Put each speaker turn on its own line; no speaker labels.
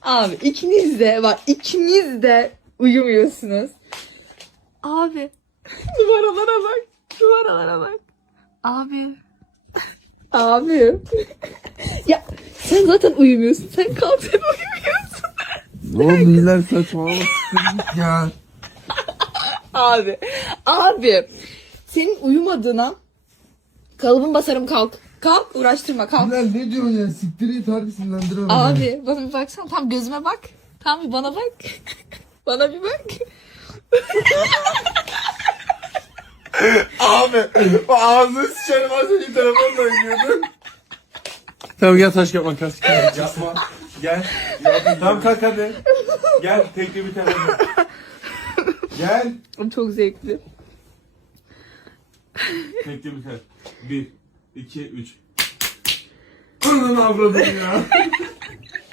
Abi ikiniz de bak, ikiniz de uyumuyorsunuz. Abi numaralara bak. Numaralara bak. Abi. Abi. Ya sen zaten uyumuyorsun. Sen kalk, sen uyumuyorsun.
Oğlum iyiler saçmalama. Ya.
Abi. Abi. Senin uyumadığına kalıbın basarım, kalk. Kalk, uğraştırma, kalk.
Bilal ne diyorsun ya? Siktir git harbi sinirlendirme beni.
Abi bana bir baksana. Tam gözüme bak. Tam bir bana bak. Bana bir bak.
Abi o ağzını sıçarım az önce telefonla oynuyordun. Tamam gel taş yapma kas.
Yapma. Gel. Tamam kalk hadi. Gel tekli bir tane. Gel.
Çok zevkli.
Tekli bir tane. 1, 2, 3. Ananı avradım ya.